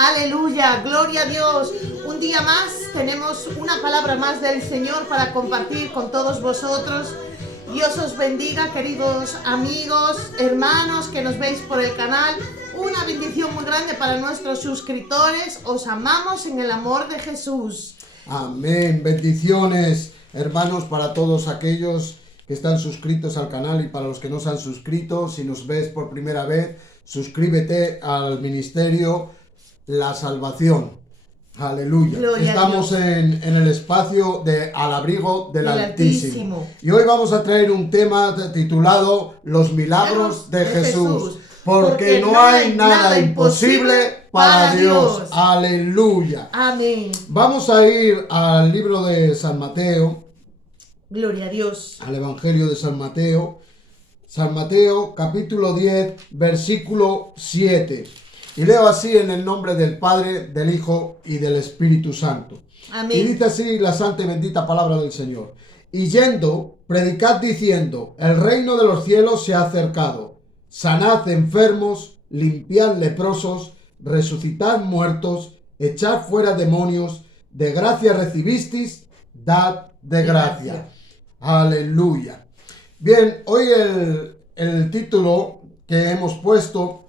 Aleluya, gloria a Dios. Un día más tenemos una palabra más del Señor para compartir con todos vosotros. Dios os bendiga, queridos amigos, hermanos que nos veis por el canal. Una bendición muy grande para nuestros suscriptores. Os amamos en el amor de Jesús. Amén. Bendiciones, hermanos, para todos aquellos que están suscritos al canal y para los que no se han suscrito. Si nos ves por primera vez, suscríbete al ministerio La Salvación. Aleluya. Gloria Estamos en el espacio de Al Abrigo del Altísimo. Y hoy vamos a traer un tema titulado Los Milagros de Jesús. Porque no hay nada imposible para Dios. Aleluya. Amén. Vamos a ir al libro de San Mateo. Gloria a Dios. Al Evangelio de San Mateo. San Mateo, capítulo 10, versículo 7. Y leo así en el nombre del Padre, del Hijo y del Espíritu Santo. Amén. Y dice así la santa y bendita palabra del Señor. Y yendo, predicad diciendo, el reino de los cielos se ha acercado. Sanad enfermos, limpiad leprosos, resucitad muertos, echad fuera demonios, de gracia recibisteis, dad de gracia. Aleluya. Bien, hoy el título que hemos puesto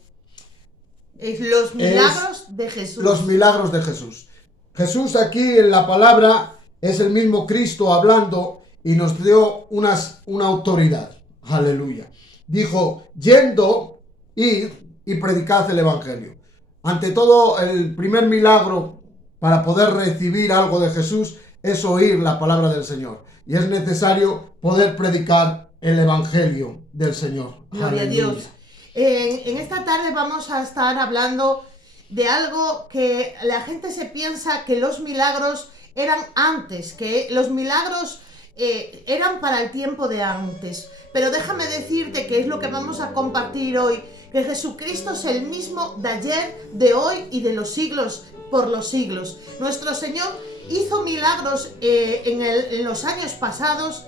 es Los Milagros de Jesús. Los Milagros de Jesús. Jesús aquí en la palabra es el mismo Cristo hablando y nos dio una autoridad. Aleluya. Dijo, yendo, id y predicad el Evangelio. Ante todo, el primer milagro para poder recibir algo de Jesús es oír la palabra del Señor. Y es necesario poder predicar el Evangelio del Señor. Gloria Aleluya. a Dios. En esta tarde vamos a estar hablando de algo que la gente se piensa que los milagros eran antes, que los milagros eran para el tiempo de antes. Pero déjame decirte que es lo que vamos a compartir hoy, que Jesucristo es el mismo de ayer, de hoy y de los siglos por los siglos. Nuestro Señor hizo milagros en los años pasados.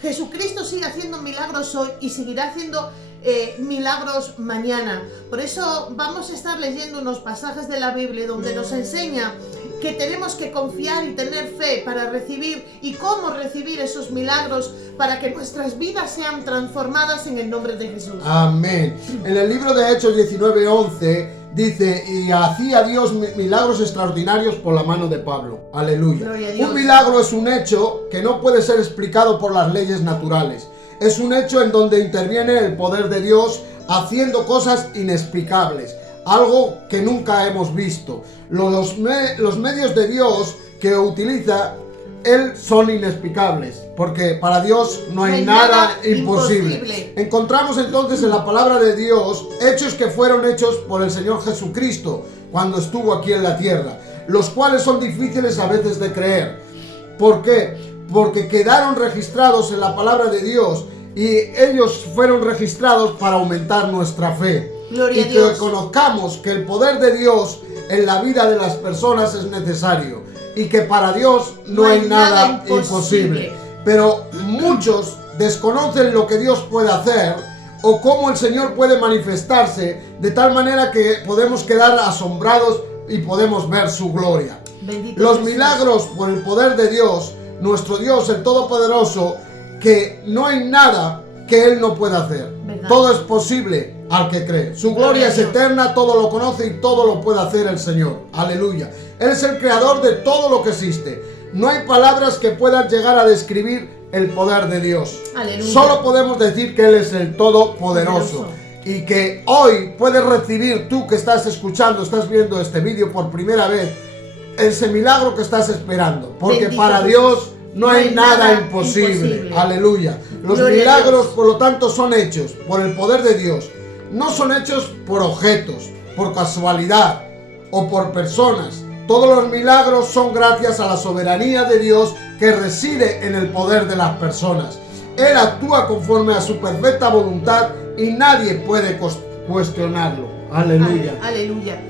Jesucristo sigue haciendo milagros hoy y seguirá haciendo milagros mañana. Por eso vamos a estar leyendo unos pasajes de la Biblia donde nos enseña que tenemos que confiar y tener fe para recibir y cómo recibir esos milagros para que nuestras vidas sean transformadas en el nombre de Jesús. Amén. En el libro de Hechos 19:11 dice, y hacía Dios milagros extraordinarios por la mano de Pablo. Aleluya. Gloria a Dios. Un milagro es un hecho que no puede ser explicado por las leyes naturales. Es un hecho en donde interviene el poder de Dios haciendo cosas inexplicables. Algo que nunca hemos visto. Los medios de Dios que utiliza Él son inexplicables, porque para Dios no hay nada imposible. Encontramos entonces en la palabra de Dios hechos que fueron hechos por el Señor Jesucristo cuando estuvo aquí en la tierra, los cuales son difíciles a veces de creer. ¿Por qué? Porque quedaron registrados en la palabra de Dios y ellos fueron registrados para aumentar nuestra fe. Gloria y a Dios. que conozcamos que el poder de Dios en la vida de las personas es necesario y que para Dios no hay nada imposible. Pero muchos desconocen lo que Dios puede hacer o cómo el Señor puede manifestarse, de tal manera que podemos quedar asombrados y podemos ver su gloria. Bendito Los Jesús. milagros por el poder de Dios, nuestro Dios el Todopoderoso, que no hay nada que Él no pueda hacer. ¿Verdad? Todo es posible al que cree. Su gloria es eterna, todo lo conoce y todo lo puede hacer el Señor. Aleluya. Él es el creador de todo lo que existe. No hay palabras que puedan llegar a describir el poder de Dios. Aleluya. Solo podemos decir que Él es el Todopoderoso. Y que hoy puedes recibir, tú que estás escuchando, estás viendo este vídeo por primera vez, ese milagro que estás esperando. Porque Bendito para Jesús. Dios no hay nada imposible. Aleluya. Los Gloria a milagros, Dios. por lo tanto, son hechos por el poder de Dios. No son hechos por objetos, por casualidad o por personas. Todos los milagros son gracias a la soberanía de Dios que reside en el poder de las personas. Él actúa conforme a su perfecta voluntad y nadie puede cuestionarlo. Aleluya. Aleluya.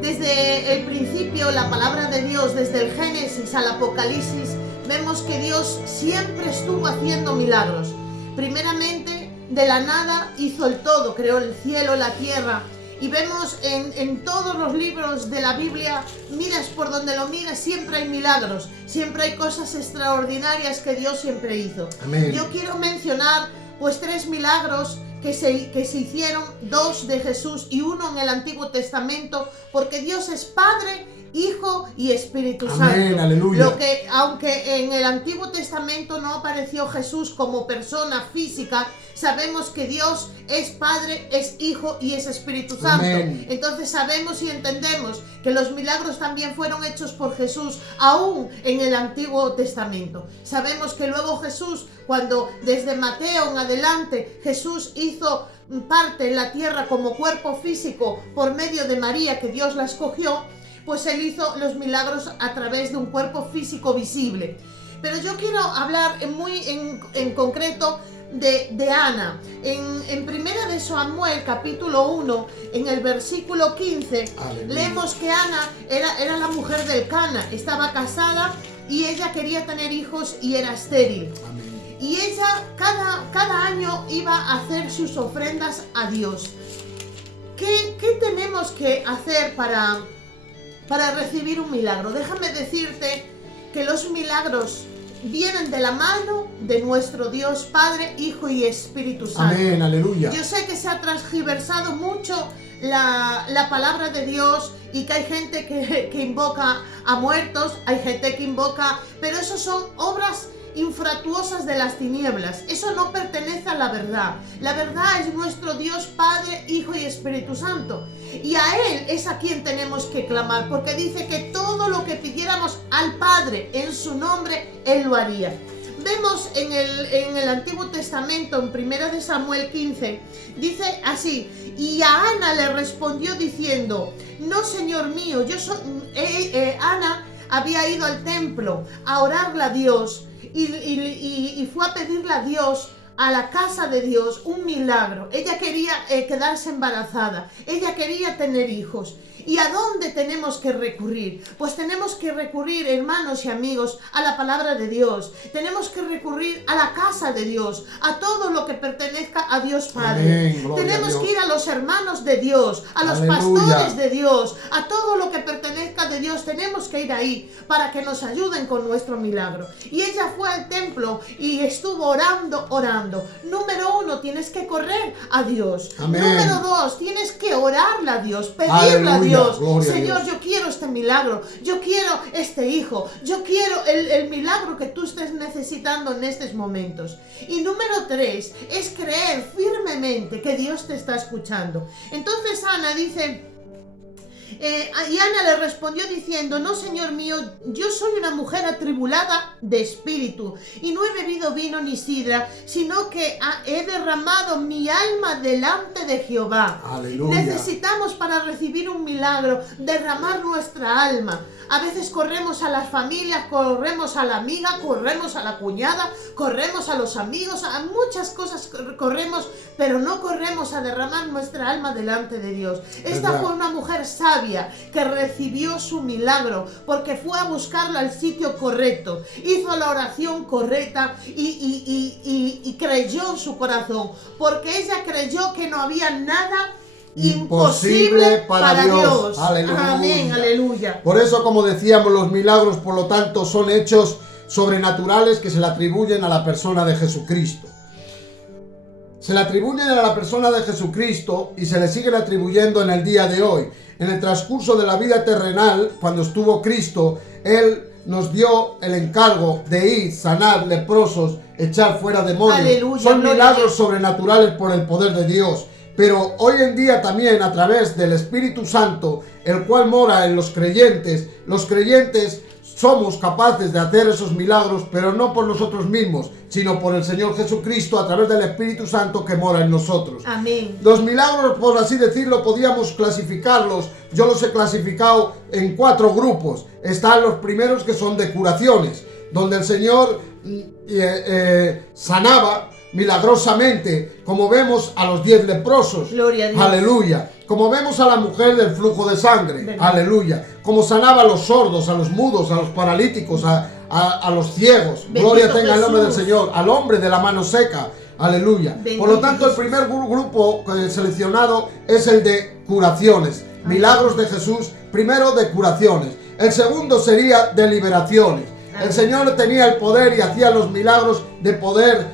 Desde el principio, la palabra de Dios, desde el Génesis al Apocalipsis, vemos que Dios siempre estuvo haciendo milagros. Primeramente, de la nada hizo el todo, creó el cielo, la tierra, Y vemos en todos los libros de la Biblia, miras por donde lo mires, siempre hay milagros, siempre hay cosas extraordinarias que Dios siempre hizo. Amén. Yo quiero mencionar pues 3 milagros que se hicieron, 2 de Jesús y 1 en el Antiguo Testamento, porque Dios es Padre, Hijo y Espíritu Amén, Santo. aleluya. Lo que, aunque en el Antiguo Testamento no apareció Jesús como persona física, sabemos que Dios es Padre, es Hijo y es Espíritu Santo. Amén. Entonces sabemos y entendemos que los milagros también fueron hechos por Jesús, aún en el Antiguo Testamento. Sabemos que luego Jesús, cuando desde Mateo en adelante Jesús hizo parte en la tierra como cuerpo físico por medio de María, que Dios la escogió, pues él hizo los milagros a través de un cuerpo físico visible. Pero yo quiero hablar en concreto de Ana. En Primera de Samuel, capítulo 1, en el versículo 15, Aleluya. leemos que Ana era la mujer del Cana, estaba casada y ella quería tener hijos y era estéril. Amén. Y ella cada año iba a hacer sus ofrendas a Dios. ¿Qué tenemos que hacer para recibir un milagro? Déjame decirte que los milagros vienen de la mano de nuestro Dios Padre, Hijo y Espíritu Santo. Amén, aleluya. Yo sé que se ha transgiversado mucho la palabra de Dios y que hay gente que invoca a muertos, hay gente que invoca, pero eso son obras infructuosas de las tinieblas. Eso no pertenece a la verdad. La verdad es nuestro Dios Padre, Hijo y Espíritu Santo, y a Él es a quien tenemos que clamar, porque dice que todo lo que pidiéramos al Padre en su nombre, Él lo haría. Vemos en el Antiguo Testamento, en Primera de Samuel 15, dice así: y a Ana le respondió diciendo, no, Señor mío, Ana había ido al templo a orarle a Dios y fue a pedirle a Dios, a la casa de Dios, un milagro. Ella quería quedarse embarazada, ella quería tener hijos. ¿Y a dónde tenemos que recurrir? Pues tenemos que recurrir, hermanos y amigos, a la palabra de Dios. Tenemos que recurrir a la casa de Dios, a todo lo que pertenezca a Dios Padre. Amén, Tenemos a Dios. que ir a los hermanos de Dios, a los Aleluya. pastores de Dios, a todo lo que pertenezca de Dios. Tenemos que ir ahí para que nos ayuden con nuestro milagro. Y ella fue al templo y estuvo orando. Número 1, tienes que correr a Dios. Amén. Número 2, tienes que orarle a Dios, pedirle Aleluya, a Dios. gloria a Señor, Dios. yo quiero este milagro, yo quiero este hijo, yo quiero el milagro que tú estés necesitando en estos momentos. Y número 3 es creer firmemente que Dios te está escuchando. Entonces Ana dice... y Ana le respondió diciendo, no, Señor mío, yo soy una mujer atribulada de espíritu y no he bebido vino ni sidra, sino que he derramado mi alma delante de Jehová. Aleluya. Necesitamos, para recibir un milagro, derramar nuestra alma. A veces corremos a las familias, corremos a la amiga, corremos a la cuñada, corremos a los amigos, a muchas cosas corremos, pero no corremos a derramar nuestra alma delante de Dios. Esta ¿Verdad? fue una mujer sabia que recibió su milagro porque fue a buscarlo al sitio correcto, hizo la oración correcta y creyó en su corazón, porque ella creyó que no había nada imposible para Dios. Aleluya. Amén, aleluya. Por eso, como decíamos, los milagros, por lo tanto, son hechos sobrenaturales que se le atribuyen a la persona de Jesucristo. Se le atribuyen a la persona de Jesucristo y se le siguen atribuyendo en el día de hoy. En el transcurso de la vida terrenal, cuando estuvo Cristo, Él nos dio el encargo de ir, sanar leprosos, echar fuera demonios. Aleluya, Son gloria milagros a Dios. sobrenaturales por el poder de Dios. Pero hoy en día también, a través del Espíritu Santo, el cual mora en los creyentes somos capaces de hacer esos milagros, pero no por nosotros mismos, sino por el Señor Jesucristo, a través del Espíritu Santo que mora en nosotros. Amén. Los milagros, por así decirlo, podíamos clasificarlos. Yo los he clasificado en 4 grupos. Están los primeros, que son de curaciones, donde el Señor sanaba milagrosamente, como vemos a los 10 leprosos. Gloria a Dios. Aleluya. Como vemos a la mujer del flujo de sangre. ¿Verdad? Aleluya. Como sanaba a los sordos, a los mudos, a los paralíticos, a los ciegos. Bendito Gloria tenga el nombre del Jesús. Señor. Al hombre de la mano seca. Aleluya. Por lo tanto, el primer grupo seleccionado es el de curaciones. Milagros de Jesús, primero de curaciones. El segundo sería de liberaciones. El Señor tenía el poder y hacía los milagros de poder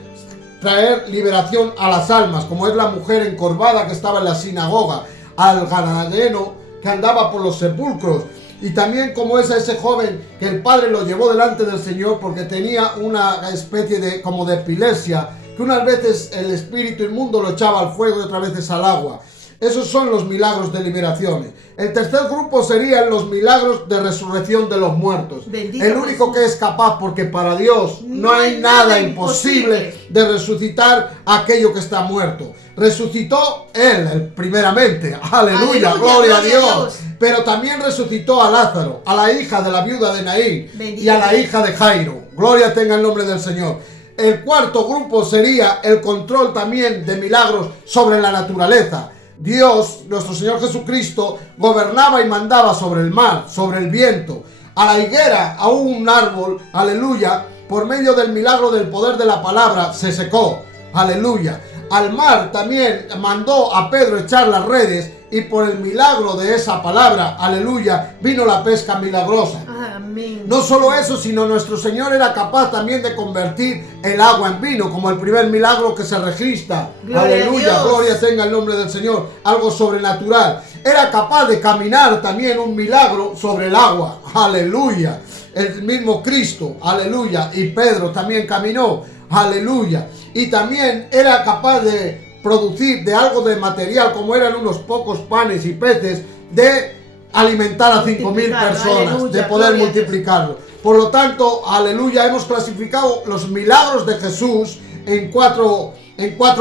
traer liberación a las almas, como es la mujer encorvada que estaba en la sinagoga, al gadareno que andaba por los sepulcros, y también como es a ese joven que el padre lo llevó delante del Señor porque tenía una especie de como de epilepsia, que unas veces el espíritu inmundo lo echaba al fuego y otras veces al agua. Esos son los milagros de liberaciones. El tercer grupo serían los milagros de resurrección de los muertos. Bendito el único Jesús. que es capaz, porque para Dios no hay nada imposible de resucitar aquello que está muerto. Resucitó Él primeramente, aleluya, gloria a Dios. Pero también resucitó a Lázaro, a la hija de la viuda de Naín. Bendito Y a la Dios. hija de Jairo. Gloria tenga el nombre del Señor. El cuarto grupo sería el control también de milagros sobre la naturaleza. Dios, nuestro Señor Jesucristo, gobernaba y mandaba sobre el mar, sobre el viento, a la higuera, a un árbol, aleluya, por medio del milagro del poder de la palabra, se secó, aleluya. Al mar también mandó a Pedro echar las redes y por el milagro de esa palabra, aleluya, vino la pesca milagrosa. Amén. No solo eso, sino nuestro Señor era capaz también de convertir el agua en vino, como el primer milagro que se registra. Gloria Aleluya, a Dios. gloria tenga el nombre del Señor, algo sobrenatural. Era capaz de caminar también un milagro sobre el agua. Aleluya. El mismo Cristo, aleluya, y Pedro también caminó. Aleluya. Y también era capaz de producir de algo de material, como eran unos pocos panes y peces, de alimentar a 5.000 personas, aleluya, de poder gloria a multiplicarlo. Por lo tanto, aleluya, hemos clasificado los milagros de Jesús en cuatro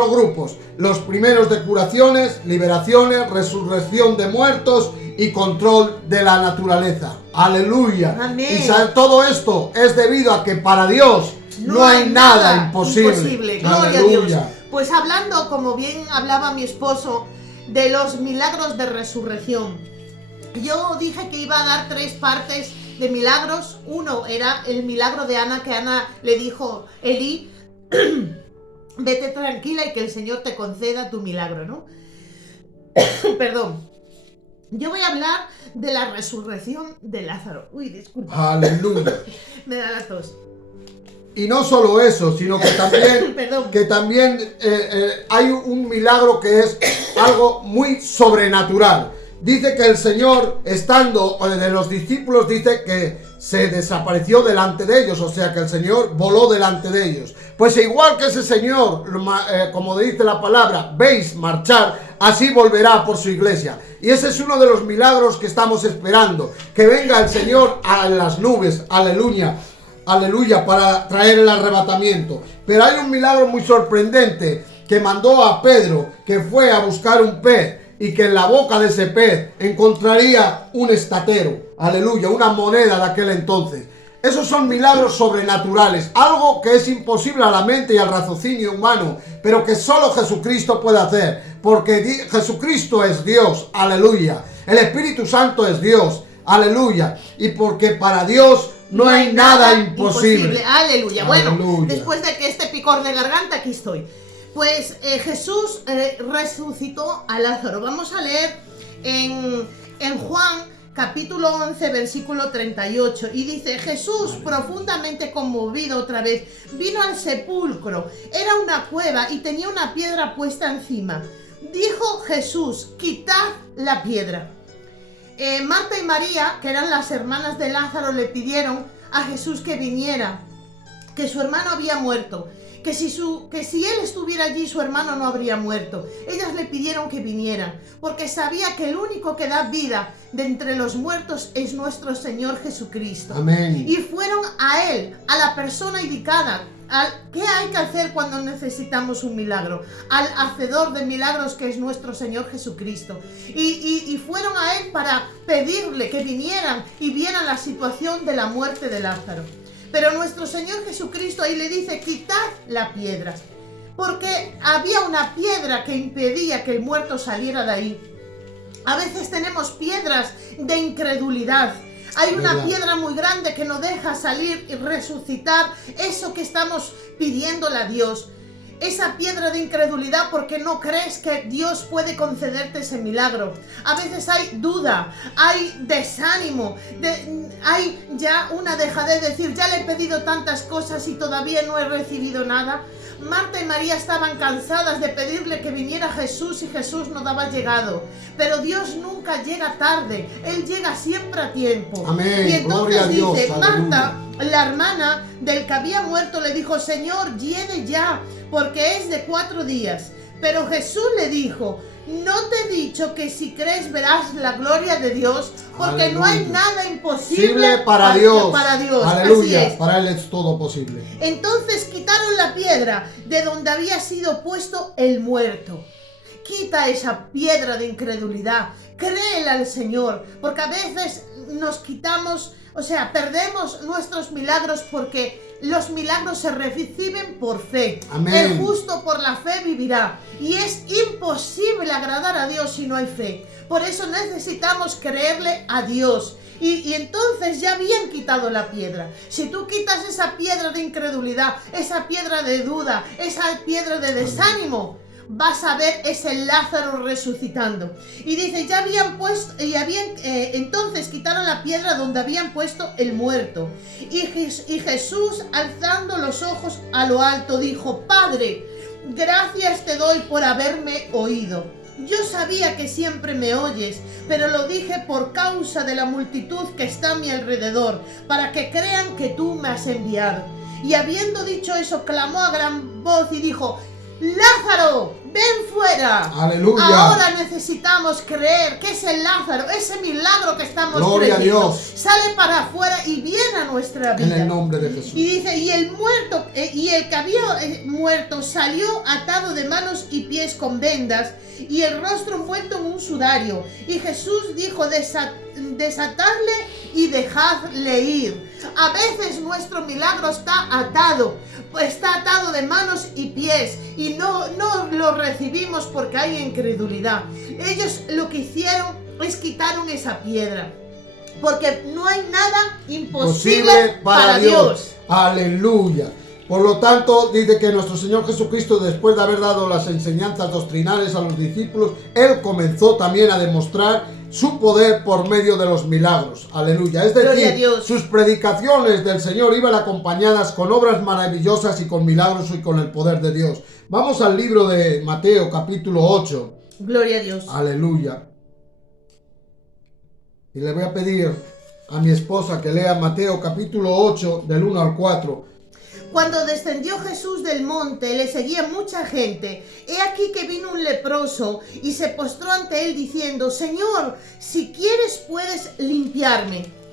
grupos. Los primeros de curaciones, liberaciones, resurrección de muertos y control de la naturaleza. Aleluya. Amén. Y todo esto es debido a que para Dios no hay nada imposible. Gloria a Dios. Pues hablando, como bien hablaba mi esposo, de los milagros de resurrección. Yo dije que iba a dar 3 partes de milagros. Uno era el milagro de Ana, que Ana le dijo, Elí, vete tranquila y que el Señor te conceda tu milagro, ¿no? Perdón. Yo voy a hablar de la resurrección de Lázaro. Uy, disculpa. Aleluya. Me da la tos. Y no solo eso, sino que también, Perdón. Hay un milagro que es algo muy sobrenatural. Dice que el Señor, estando de los discípulos, dice que se desapareció delante de ellos, o sea que el Señor voló delante de ellos. Pues igual que ese Señor, como dice la palabra, veis marchar, así volverá por su iglesia. Y ese es uno de los milagros que estamos esperando, que venga el Señor a las nubes, aleluya. Aleluya, para traer el arrebatamiento. Pero hay un milagro muy sorprendente que mandó a Pedro, que fue a buscar un pez y que en la boca de ese pez encontraría un estatero. Aleluya, una moneda de aquel entonces. Esos son milagros sobrenaturales, algo que es imposible a la mente y al raciocinio humano, pero que solo Jesucristo puede hacer, porque Jesucristo es Dios. Aleluya. El Espíritu Santo es Dios. Aleluya. Y porque para Dios no hay nada imposible. Aleluya. Bueno, Aleluya. después de que este picor de garganta, aquí estoy. Pues Jesús resucitó a Lázaro. Vamos a leer en Juan capítulo 11, versículo 38. Y dice, Jesús, profundamente conmovido otra vez, vino al sepulcro. Era una cueva y tenía una piedra puesta encima. Dijo Jesús, quitad la piedra. Marta y María, que eran las hermanas de Lázaro, le pidieron a Jesús que viniera, que su hermano había muerto, que si él estuviera allí su hermano no habría muerto. Ellas le pidieron que viniera, porque sabía que el único que da vida de entre los muertos es nuestro Señor Jesucristo. Amén. Y fueron a él, a la persona indicada. ¿Qué hay que hacer cuando necesitamos un milagro? Al hacedor de milagros, que es nuestro Señor Jesucristo. Y fueron a él para pedirle que vinieran y vieran la situación de la muerte de Lázaro. Pero nuestro Señor Jesucristo ahí le dice, quitad la piedra, porque había una piedra que impedía que el muerto saliera de ahí. A veces tenemos piedras de incredulidad. Hay una piedra muy grande que no deja salir y resucitar eso que estamos pidiéndole a Dios. esa piedra de incredulidad porque no crees que Dios puede concederte ese milagro. A veces hay duda, hay desánimo, hay ya una dejadez de decir, ya le he pedido tantas cosas y todavía no he recibido nada. Marta y María estaban cansadas de pedirle que viniera Jesús y Jesús no daba llegado. Pero Dios nunca llega tarde, Él llega siempre a tiempo. Amén. Y entonces Gloria a Dios. dice, Aleluya. Marta, la hermana del que había muerto, le dijo, Señor, viene ya, porque es de 4 días. Pero Jesús le dijo, no te he dicho que si crees verás la gloria de Dios, porque Aleluya. no hay nada imposible Posible para Dios. Aleluya. Así es. Para Él es todo posible. Entonces quitaron la piedra de donde había sido puesto el muerto. Quita esa piedra de incredulidad, créele al Señor, porque a veces nos quitamos, perdemos nuestros milagros porque los milagros se reciben por fe. Amén. El justo por la fe vivirá. Y es imposible agradar a Dios si no hay fe. Por eso necesitamos creerle a Dios. Y entonces ya habían quitado la piedra. Si tú quitas esa piedra de incredulidad, esa piedra de duda, esa piedra de desánimo, vas a ver ese Lázaro resucitando. Y dice, ya habían puesto, entonces quitaron la piedra donde habían puesto el muerto. Y Jesús, alzando los ojos a lo alto, dijo, Padre, gracias te doy por haberme oído. Yo sabía que siempre me oyes, pero lo dije por causa de la multitud que está a mi alrededor, para que crean que tú me has enviado. Y habiendo dicho eso, clamó a gran voz y dijo, Lázaro, ven fuera. Aleluya. Ahora necesitamos creer que ese Lázaro, ese milagro que estamos Gloria creyendo, a Dios. sale para afuera y viene a nuestra En vida. el nombre de Jesús. Y dice, y el que había muerto salió atado de manos y pies con vendas y el rostro envuelto en un sudario. Y Jesús dijo, desatadle y dejadle ir. A veces nuestro milagro está atado de manos y pies y no lo recibimos porque hay incredulidad. Ellos lo que hicieron es quitaron esa piedra, porque no hay nada imposible para Dios. Aleluya. Por lo tanto, dice que nuestro Señor Jesucristo, después de haber dado las enseñanzas doctrinales a los discípulos, Él comenzó también a demostrar su poder por medio de los milagros. Aleluya. Es decir, sus predicaciones del Señor iban acompañadas con obras maravillosas y con milagros y con el poder de Dios. Vamos al libro de Mateo, capítulo 8. Gloria a Dios. Aleluya. Y le voy a pedir a mi esposa que lea Mateo, capítulo 8, del 1 al 4. Cuando descendió Jesús del monte, le seguía mucha gente. He aquí que vino un leproso y se postró ante él diciendo, Señor, si quieres puedes limpiarme.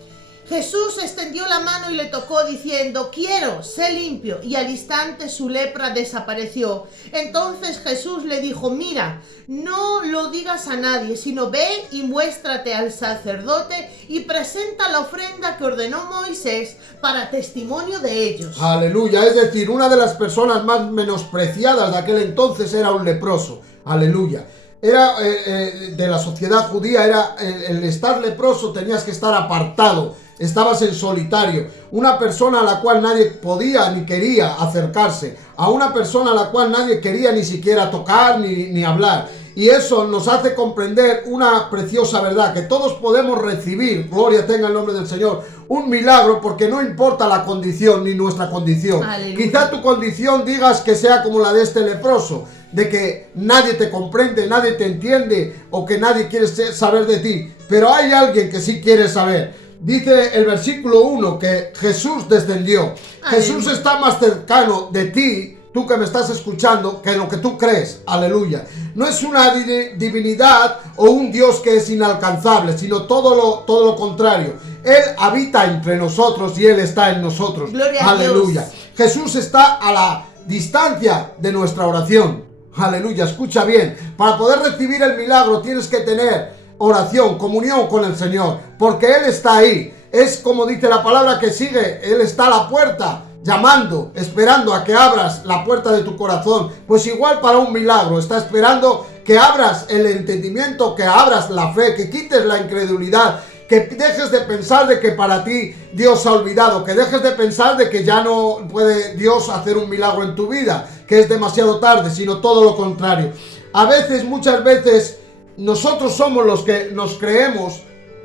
Jesús extendió la mano y le tocó diciendo, quiero, sé limpio. Y al instante su lepra desapareció. Entonces Jesús le dijo, mira, no lo digas a nadie, sino ve y muéstrate al sacerdote y presenta la ofrenda que ordenó Moisés para testimonio de ellos. Aleluya, es decir, una de las personas más menospreciadas de aquel entonces era un leproso. Aleluya. Era de la sociedad judía, era el estar leproso, tenías que estar apartado, estabas en solitario, una persona a la cual nadie podía ni quería acercarse, a una persona a la cual nadie quería ni siquiera tocar ni hablar. Y eso nos hace comprender una preciosa verdad, que todos podemos recibir, gloria tenga el nombre del Señor, un milagro, porque no importa la condición ni nuestra condición. Aleluya. Quizá tu condición digas que sea como la de este leproso, de que nadie te comprende, nadie te entiende o que nadie quiere saber de ti, pero hay alguien que sí quiere saber. Dice el versículo 1 que Jesús descendió. Aleluya. Jesús está más cercano de ti, tú que me estás escuchando, que lo que tú crees. Aleluya. No es una divinidad o un Dios que es inalcanzable, sino todo lo contrario. Él habita entre nosotros y Él está en nosotros. Gloria a Aleluya. Dios. Jesús está a la distancia de nuestra oración. Aleluya, escucha bien. Para poder recibir el milagro tienes que tener oración, comunión con el Señor, porque Él está ahí. Es como dice la palabra que sigue, Él está a la puerta, llamando, esperando a que abras la puerta de tu corazón. Pues igual para un milagro, está esperando que abras el entendimiento, que abras la fe, que quites la incredulidad, que dejes de pensar de que para ti Dios se ha olvidado, que dejes de pensar de que ya no puede Dios hacer un milagro en tu vida, que es demasiado tarde, sino todo lo contrario. A veces, muchas veces, nosotros somos los que nos creemos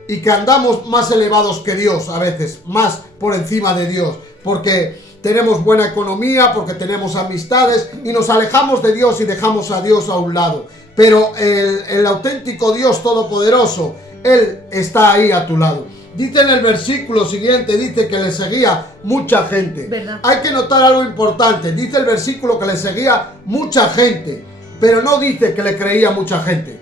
y que andamos más elevados que Dios, a veces, más por encima de Dios, porque tenemos buena economía, porque tenemos amistades y nos alejamos de Dios y dejamos a Dios a un lado. Pero el auténtico Dios todopoderoso, Él está ahí a tu lado. Dice en el versículo siguiente, dice que le seguía mucha gente. ¿Verdad? Hay que notar algo importante. Dice el versículo que le seguía mucha gente, pero no dice que le creía mucha gente.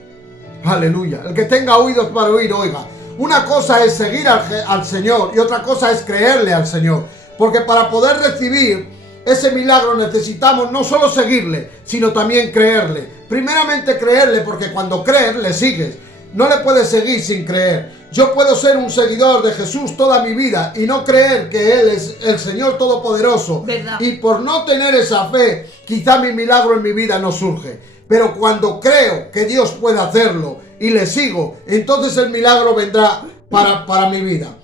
Aleluya. El que tenga oídos para oír, oiga. Una cosa es seguir al Señor y otra cosa es creerle al Señor. Porque para poder recibir ese milagro necesitamos no solo seguirle, sino también creerle. Primeramente creerle, porque cuando crees, le sigues. No le puedes seguir sin creer. Yo puedo ser un seguidor de Jesús toda mi vida y no creer que Él es el Señor Todopoderoso. ¿Verdad? Y por no tener esa fe, quizá mi milagro en mi vida no surge. Pero cuando creo que Dios puede hacerlo y le sigo, entonces el milagro vendrá para mi vida.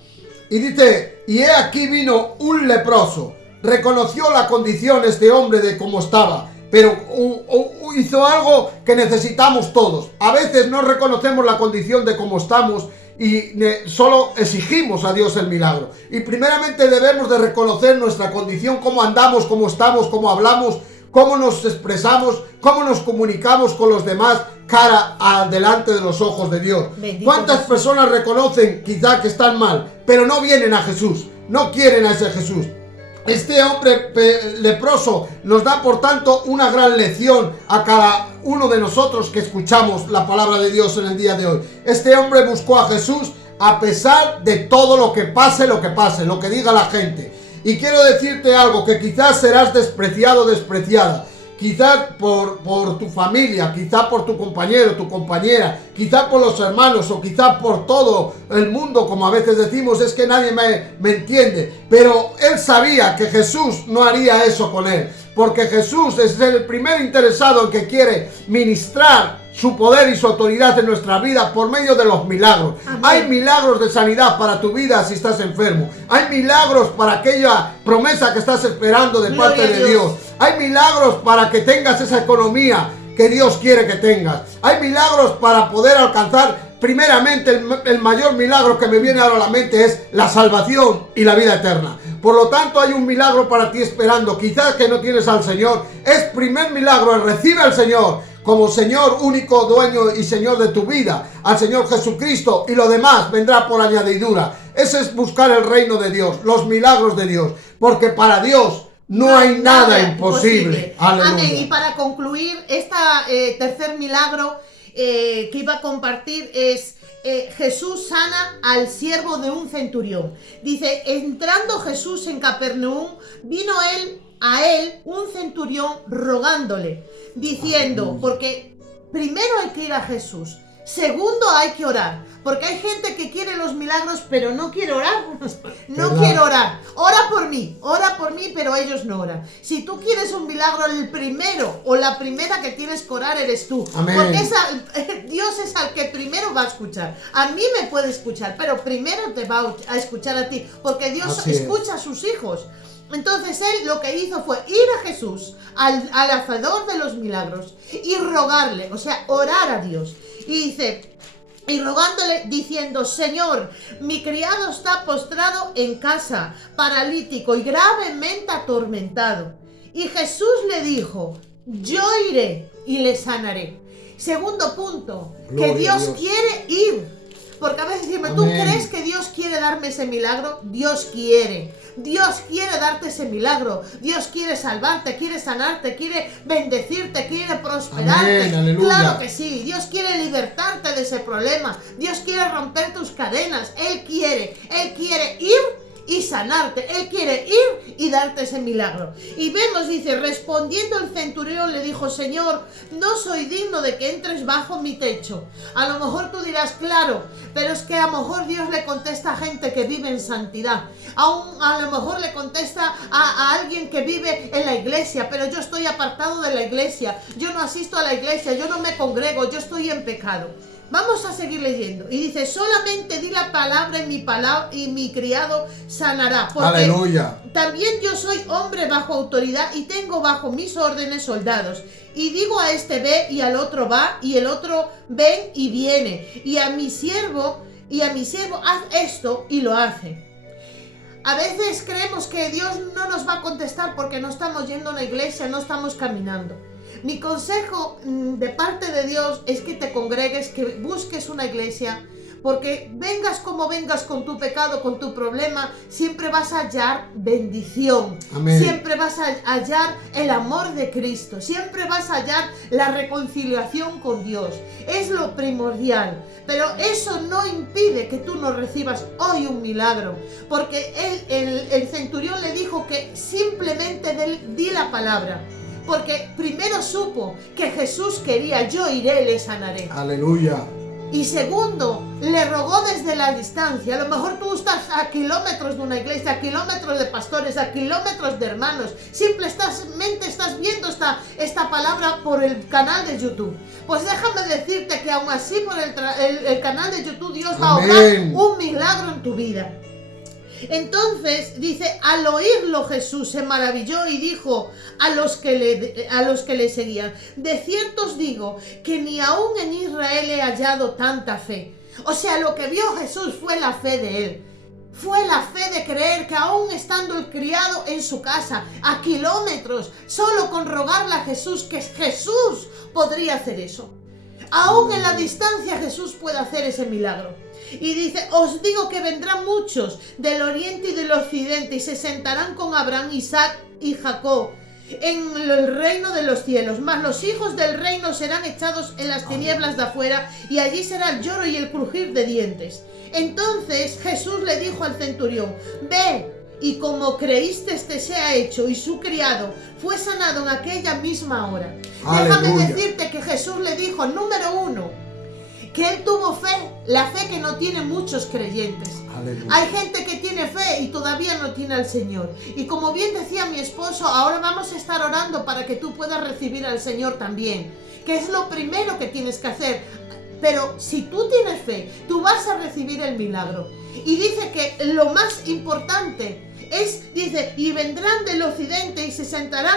Y dice, y he aquí vino un leproso. Reconoció la condición este hombre de cómo estaba, pero hizo algo que necesitamos todos. A veces no reconocemos la condición de cómo estamos y solo exigimos a Dios el milagro. Y primeramente debemos de reconocer nuestra condición, cómo andamos, cómo estamos, cómo hablamos, cómo nos expresamos, cómo nos comunicamos con los demás cara adelante de los ojos de Dios. Bendito ¿Cuántas Jesús. personas reconocen quizá que están mal, pero no vienen a Jesús, no quieren a ese Jesús? Este hombre leproso nos da, por tanto, una gran lección a cada uno de nosotros que escuchamos la palabra de Dios en el día de hoy. Este hombre buscó a Jesús a pesar de todo lo que pase, lo que diga la gente. Y quiero decirte algo, que quizás serás despreciado o despreciada. Quizás por tu familia, quizás por tu compañero, tu compañera, quizás por los hermanos o quizás por todo el mundo, como a veces decimos, es que nadie me entiende. Pero él sabía que Jesús no haría eso con él, porque Jesús es el primer interesado en que quiere ministrar su poder y su autoridad en nuestra vida por medio de los milagros. Amén. Hay milagros de sanidad para tu vida si estás enfermo. Hay milagros para aquella promesa que estás esperando de Gloria parte a de Dios. Dios. Hay milagros para que tengas esa economía que Dios quiere que tengas. Hay milagros para poder alcanzar. Primeramente, el mayor milagro que me viene ahora a la mente es la salvación y la vida eterna. Por lo tanto, hay un milagro para ti esperando. Quizás que no tienes al Señor. Es primer milagro, recibe al Señor como Señor, único dueño y Señor de tu vida, al Señor Jesucristo, y lo demás vendrá por añadidura. Ese es buscar el reino de Dios, los milagros de Dios, porque para Dios no hay nada imposible. Aleluya. Amén. Y para concluir, este tercer milagro que iba a compartir es Jesús sana al siervo de un centurión. Dice, entrando Jesús en Capernaum, vino a él un centurión rogándole, diciendo, porque primero hay que ir a Jesús, segundo hay que orar, porque hay gente que quiere los milagros pero no quiere orar, no ¿verdad? quiere orar. Ora por mí, pero ellos no oran. Si tú quieres un milagro, el primero o la primera que tienes que orar eres tú. Amén. Porque Dios es al que primero va a escuchar. A mí me puede escuchar, pero primero te va a escuchar a ti, porque Dios Así es. escucha a sus hijos. Entonces él lo que hizo fue ir a Jesús, al hacedor de los milagros, y rogarle, o sea, orar a Dios. Y dice, y rogándole, diciendo, Señor, mi criado está postrado en casa, paralítico y gravemente atormentado. Y Jesús le dijo, yo iré y le sanaré. Segundo punto, Gloria que a Dios Dios. quiere ir. Porque a veces decimos, ¿tú Amén. crees que Dios quiere darme ese milagro? Dios quiere. Dios quiere darte ese milagro. Dios quiere salvarte, quiere sanarte, quiere bendecirte, quiere prosperarte. Amén, aleluya. Claro que sí. Dios quiere libertarte de ese problema. Dios quiere romper tus cadenas. Él quiere ir y sanarte. Él quiere ir y darte ese milagro. Y vemos, dice, respondiendo el centurión le dijo, Señor, no soy digno de que entres bajo mi techo. A lo mejor tú dirás, claro, pero es que a lo mejor Dios le contesta a gente que vive en santidad. A lo mejor le contesta a alguien que vive en la iglesia, pero yo estoy apartado de la iglesia, yo no asisto a la iglesia, yo no me congrego, yo estoy en pecado. Vamos a seguir leyendo. Y dice, solamente di la palabra y mi criado sanará. Porque Aleluya. también yo soy hombre bajo autoridad y tengo bajo mis órdenes soldados. Y digo a este ve y al otro va y el otro ven y viene. Y a mi siervo haz esto y lo hace. A veces creemos que Dios no nos va a contestar porque no estamos yendo a una iglesia, no estamos caminando. Mi consejo de parte de Dios es que te congregues, que busques una iglesia, porque vengas como vengas con tu pecado, con tu problema, siempre vas a hallar bendición. Amén. Siempre vas a hallar el amor de Cristo, siempre vas a hallar la reconciliación con Dios. Es lo primordial, pero eso no impide que tú no recibas hoy un milagro, porque el centurión le dijo que simplemente di la palabra. Porque primero supo que Jesús quería, yo iré, le sanaré. Aleluya. Y segundo, le rogó desde la distancia. A lo mejor tú estás a kilómetros de una iglesia, a kilómetros de pastores, a kilómetros de hermanos. Simplemente estás viendo esta palabra por el canal de YouTube. Pues déjame decirte que aún así por el canal de YouTube Dios va a obrar un milagro en tu vida. Entonces dice, al oírlo Jesús se maravilló y dijo a los que le seguían, de cierto os digo que ni aún en Israel he hallado tanta fe. O sea, lo que vio Jesús fue la fe de él. Fue la fe de creer que aún estando el criado en su casa, a kilómetros, solo con rogarle a Jesús, que Jesús podría hacer eso. Aún en la distancia Jesús puede hacer ese milagro. Y dice, os digo que vendrán muchos del oriente y del occidente y se sentarán con Abraham, Isaac y Jacob en el reino de los cielos, mas los hijos del reino serán echados en las tinieblas de afuera y allí será el lloro y el crujir de dientes. Entonces Jesús le dijo al centurión, ve y como creíste te sea hecho, y su criado fue sanado en aquella misma hora. Aleluya. Déjame decirte que Jesús le dijo, número uno, que él tuvo fe, la fe que no tienen muchos creyentes. Aleluya. Hay gente que tiene fe y todavía no tiene al Señor. Y como bien decía mi esposo, ahora vamos a estar orando para que tú puedas recibir al Señor también, que es lo primero que tienes que hacer. Pero si tú tienes fe, tú vas a recibir el milagro. Y dice que lo más importante dice, y vendrán del occidente y se sentarán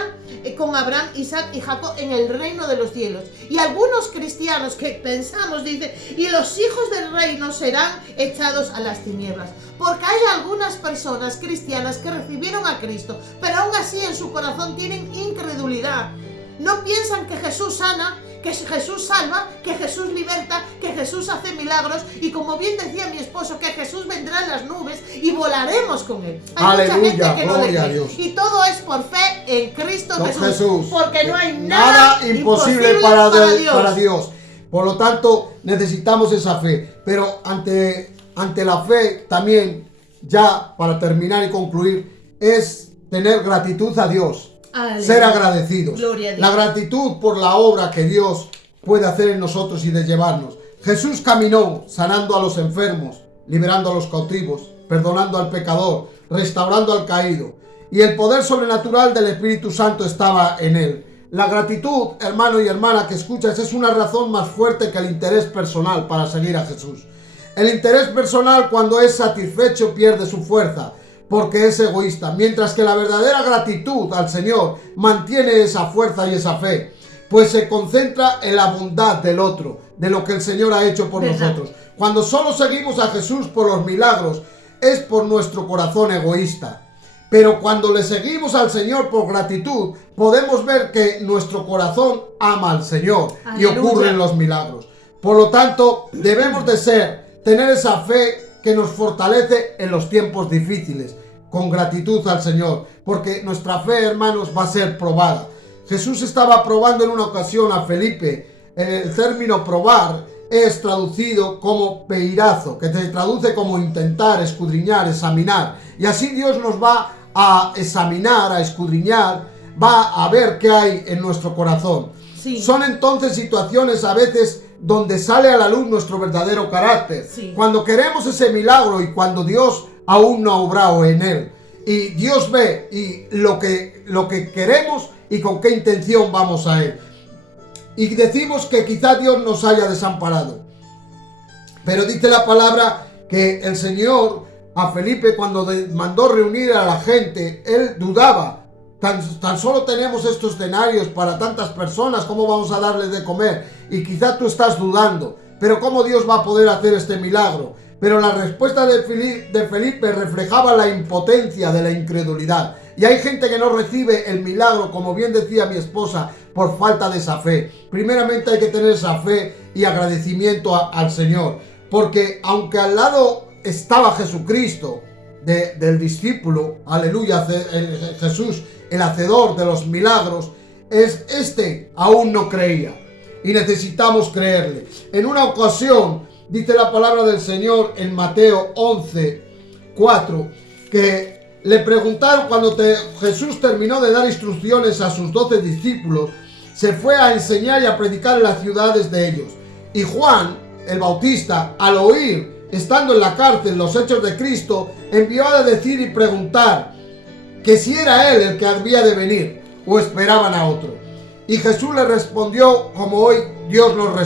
con Abraham, Isaac y Jacob en el reino de los cielos. Y algunos cristianos que pensamos, dice, y los hijos del reino serán echados a las tinieblas. Porque hay algunas personas cristianas que recibieron a Cristo, pero aún así en su corazón tienen incredulidad. No piensan que Jesús sana, que Jesús salva, que Jesús liberta, que Jesús hace milagros, y como bien decía mi esposo, que Jesús vendrá en las nubes y volaremos con él. Hay Aleluya, mucha gente que no le gloria a cree. Dios. Y todo es por fe en Cristo Jesús, porque no hay nada imposible para Dios. Por lo tanto, necesitamos esa fe. Pero ante la fe también, ya para terminar y concluir, es tener gratitud a Dios. Aleluya. Ser agradecidos. Gloria a Dios. La gratitud por la obra que Dios puede hacer en nosotros y de llevarnos. Jesús caminó sanando a los enfermos, liberando a los cautivos, perdonando al pecador, restaurando al caído. Y el poder sobrenatural del Espíritu Santo estaba en él. La gratitud, hermano y hermana que escuchas, es una razón más fuerte que el interés personal para seguir a Jesús. El interés personal, cuando es satisfecho, pierde su fuerza, porque es egoísta, mientras que la verdadera gratitud al Señor mantiene esa fuerza y esa fe, pues se concentra en la bondad del otro, de lo que el Señor ha hecho por nosotros. Cuando solo seguimos a Jesús por los milagros, es por nuestro corazón egoísta. Pero cuando le seguimos al Señor por gratitud, podemos ver que nuestro corazón ama al Señor. Aleluya. Y ocurren los milagros. Por lo tanto, debemos de tener esa fe que nos fortalece en los tiempos difíciles, con gratitud al Señor, porque nuestra fe, hermanos, va a ser probada. Jesús estaba probando en una ocasión a Felipe. El término probar es traducido como peirazo, que se traduce como intentar, escudriñar, examinar. Y así Dios nos va a examinar, a escudriñar, va a ver qué hay en nuestro corazón. Sí. Son entonces situaciones a veces donde sale a la luz nuestro verdadero carácter. Sí. Cuando queremos ese milagro y cuando Dios aún no ha obrado en él. Y Dios ve y lo que queremos y con qué intención vamos a él. Y decimos que quizá Dios nos haya desamparado. Pero dice la palabra que el Señor a Felipe, cuando mandó reunir a la gente, él dudaba. Tan solo tenemos estos denarios para tantas personas, ¿cómo vamos a darles de comer? Y quizá tú estás dudando, pero ¿cómo Dios va a poder hacer este milagro? Pero la respuesta de Felipe reflejaba la impotencia de la incredulidad. Y hay gente que no recibe el milagro, como bien decía mi esposa, por falta de esa fe. Primeramente hay que tener esa fe y agradecimiento al Señor. Porque aunque al lado estaba Jesucristo, del discípulo, aleluya, Jesús, el hacedor de los milagros, este aún no creía. Y necesitamos creerle. En una ocasión, dice la palabra del Señor en Mateo 11:4, que le preguntaron cuando Jesús terminó de dar instrucciones a sus 12 discípulos, se fue a enseñar y a predicar en las ciudades de ellos. Y Juan, el Bautista, al oír, estando en la cárcel, los hechos de Cristo, envió a decir y preguntar que si era él el que había de venir o esperaban a otro. Y Jesús le respondió como hoy Dios nos responde.